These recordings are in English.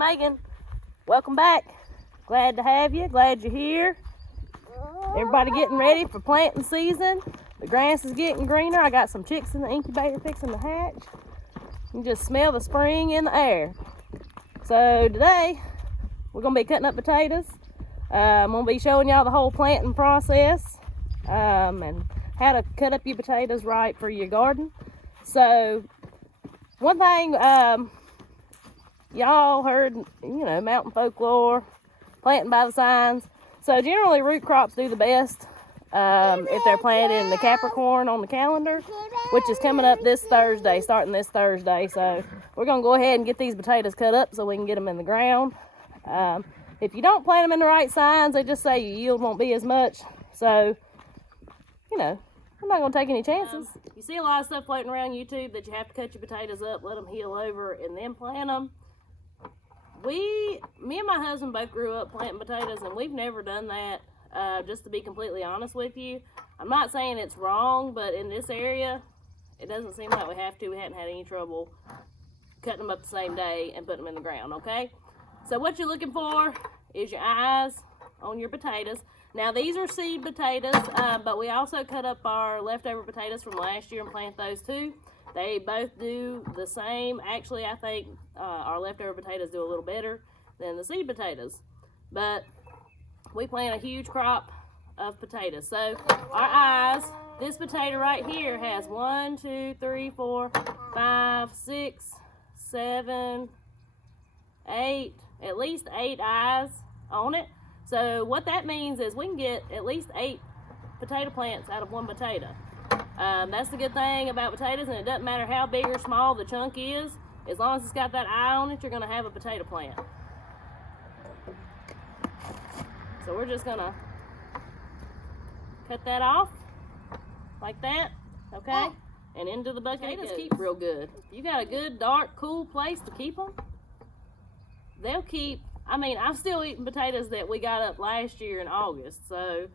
Megan. Welcome back. Glad to have you. Glad you're here. Everybody getting ready for planting season. The grass is getting greener. I got some chicks in the incubator fixing to hatch. You can just smell the spring in the air. So today, we're going to be cutting up potatoes. I'm going to be showing y'all the whole planting process and how to cut up your potatoes right for your garden. So one thing, y'all heard, mountain folklore, planting by the signs. So generally root crops do the best if they're planted in the Capricorn on the calendar, which is coming up this Thursday, starting this Thursday. So we're going to go ahead and get these potatoes cut up so we can get them in the ground. If you don't plant them in the right signs, they just say your yield won't be as much. So, I'm not going to take any chances. You see a lot of stuff floating around YouTube that you have to cut your potatoes up, let them heal over, and then plant them. Me and my husband both grew up planting potatoes, and we've never done that, just to be completely honest with you. I'm not saying it's wrong, but in this area, it doesn't seem like we have to. We hadn't had any trouble cutting them up the same day and putting them in the ground, okay? So what you're looking for is your eyes on your potatoes. Now these are seed potatoes, but we also cut up our leftover potatoes from last year and plant those too. They both do the same. Actually, I think our leftover potatoes do a little better than the seed potatoes. But we plant a huge crop of potatoes. So our eyes, this potato right here has 1, 2, 3, 4, 5, 6, 7, 8, at least 8 eyes on it. So what that means is we can get at least 8 potato plants out of one potato. That's the good thing about potatoes, and it doesn't matter how big or small the chunk is. As long as it's got that eye on it, you're going to have a potato plant. So we're just going to cut that off like that, okay? And into the bucket. Potatoes keep real good. If you got a good, dark, cool place to keep them, they'll keep. I'm still eating potatoes that we got up last year in August. So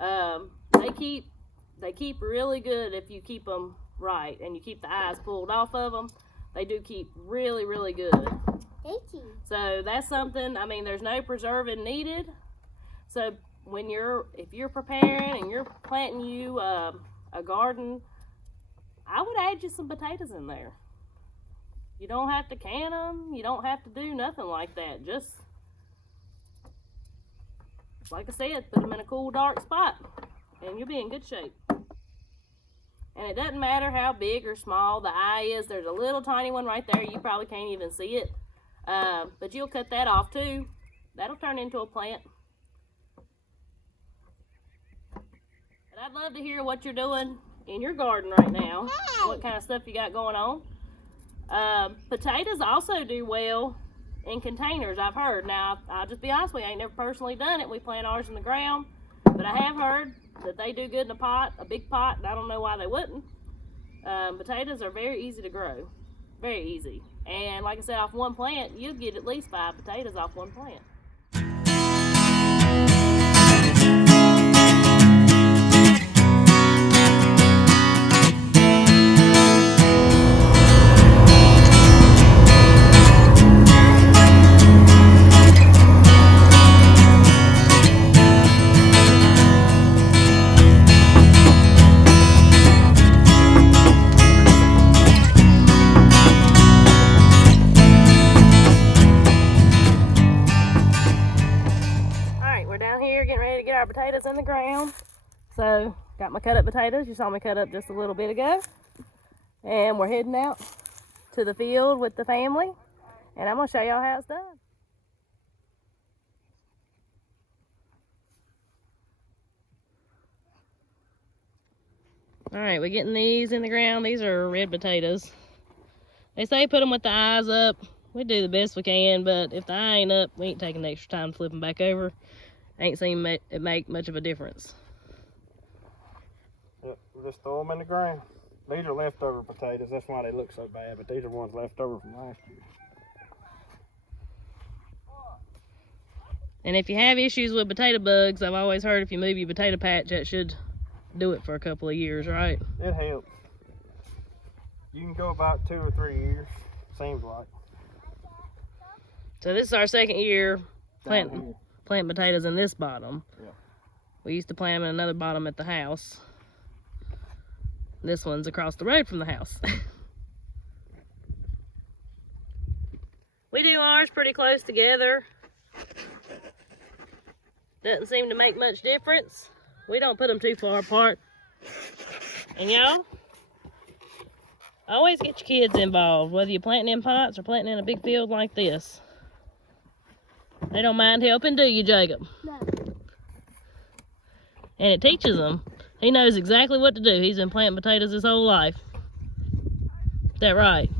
they keep really good if you keep them right and you keep the eyes pulled off of them. They do keep really, really good. Thank you. So that's something. There's no preserving needed. So if you're preparing and you're planting you a garden, I would add you some potatoes in there. You don't have to can them. You don't have to do nothing like that. Just, like I said, put them in a cool, dark spot, and you'll be in good shape. And it doesn't matter how big or small the eye is. There's a little tiny one right there. You probably can't even see it. But you'll cut that off too. That'll turn into a plant. But I'd love to hear what you're doing in your garden right now. What kind of stuff you got going on. Potatoes also do well in containers, I've heard. Now, I'll just be honest with you, I ain't never personally done it. We plant ours in the ground, but I have heard that they do good in a pot, a big pot, and I don't know why they wouldn't. Potatoes are very easy to grow, very easy. And like I said, off one plant, you'll get at least 5 potatoes off one plant. Getting ready to get our potatoes in the ground. So got my cut up potatoes. You saw me cut up just a little bit ago, and we're heading out to the field with the family, and I'm gonna show y'all how it's done. All right, we're getting these in the ground. These are red potatoes. They say put them with the eyes up. We do the best we can, but if the eye ain't up, we ain't taking the extra time to flip them back over. Ain't seen it make much of a difference. Yep, we'll just throw them in the ground. These are leftover potatoes. That's why they look so bad, but these are ones left over from last year. And if you have issues with potato bugs, I've always heard if you move your potato patch, that should do it for a couple of years, right? It helps. You can go about 2 or 3 years, seems like. So this is our second year Down planting here. potatoes in this bottom. Yeah. We used to plant them in another bottom at the house. This one's across the road from the house. We do ours pretty close together. Doesn't seem to make much difference. We don't put them too far apart. And y'all, always get your kids involved, whether you're planting in pots or planting in a big field like this. They don't mind helping, do you, Jacob? No. And it teaches them. He knows exactly what to do. He's been planting potatoes his whole life. Is that right?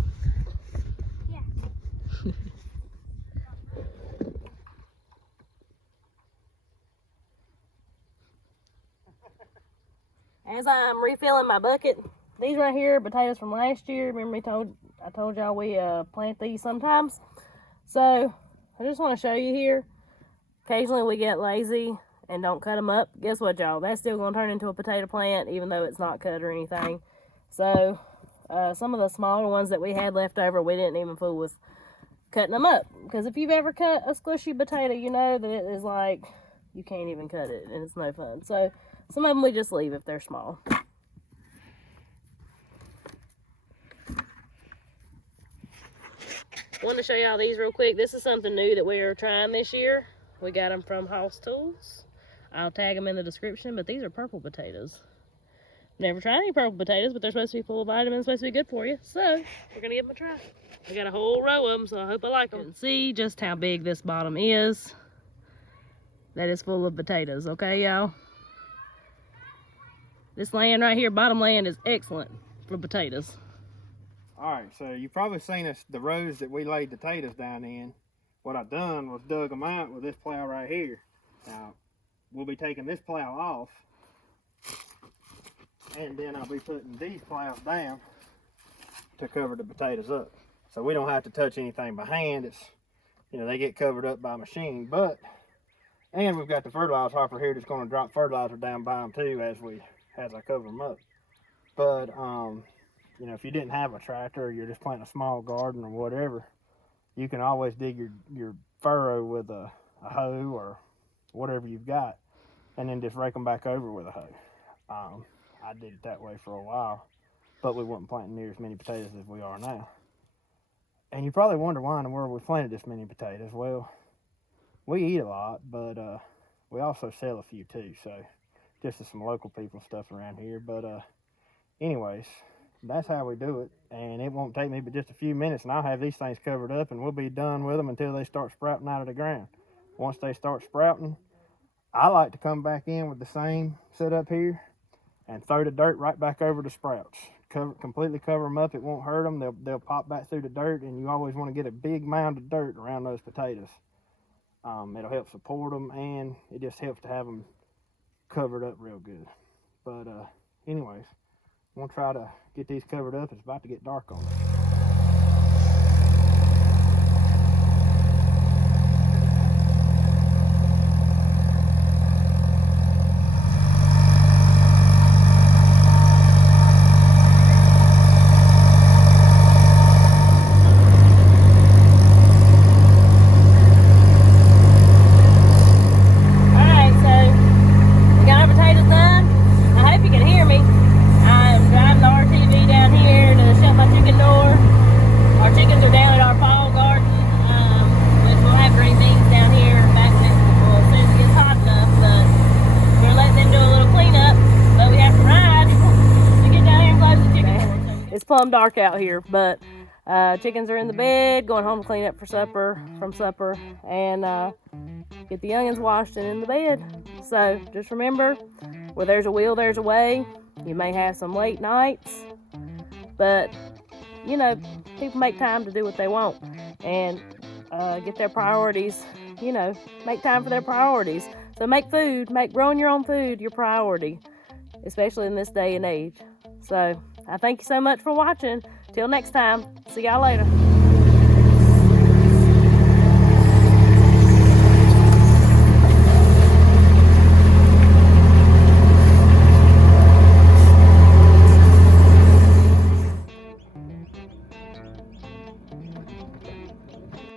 Yeah. As I'm refilling my bucket, these right here are potatoes from last year. Remember I told y'all we plant these sometimes. So I just want to show you here. Occasionally we get lazy and don't cut them up. Guess what, y'all? That's still going to turn into a potato plant even though it's not cut or anything. So some of the smaller ones that we had left over, we didn't even fool with cutting them up. Because if you've ever cut a squishy potato, you know that it is like you can't even cut it and it's no fun. So some of them we just leave if they're small. Wanted to show y'all these real quick. This is something new that we are trying this year. We got them from House Tools. I'll tag them in the description, but these are purple potatoes. Never tried any purple potatoes, but they're supposed to be full of vitamins, supposed to be good for you. So we're gonna give them a try. We got a whole row of them, so I hope I like them. You can see just how big this bottom is. That is full of potatoes, okay, y'all? This land right here, bottom land, is excellent for potatoes. All right, so you've probably seen us, the rows that we laid potatoes down in. What I've done was dug them out with this plow right here. Now, we'll be taking this plow off, and then I'll be putting these plows down to cover the potatoes up. So we don't have to touch anything by hand. It's, you know, they get covered up by machine, but, and we've got the fertilizer hopper here that's going to drop fertilizer down by them too as I cover them up. But, you know, if you didn't have a tractor or you're just planting a small garden or whatever, you can always dig your furrow with a hoe or whatever you've got, and then just rake them back over with a hoe. I did it that way for a while, but we weren't planting near as many potatoes as we are now. And you probably wonder why in the world we planted this many potatoes. Well, we eat a lot, but we also sell a few too, so just to some local people stuff around here. But anyways, that's how we do it, and it won't take me but just a few minutes, and I'll have these things covered up, and we'll be done with them until they start sprouting out of the ground. Once they start sprouting, I like to come back in with the same setup here and throw the dirt right back over the sprouts. Completely cover them up. It won't hurt them. They'll pop back through the dirt, and you always want to get a big mound of dirt around those potatoes. It'll help support them, and it just helps to have them covered up real good. But anyways, I'm gonna try to get these covered up. It's about to get dark on us. Plumb dark out here, but chickens are in the bed, going home to clean up from supper, and get the youngins washed and in the bed. So just remember, where there's a will, there's a way. You may have some late nights, but you know, people make time to do what they want and get their priorities, you know, make time for their priorities. So make growing your own food your priority, especially in this day and age. So I thank you so much for watching. Till next time, see y'all later.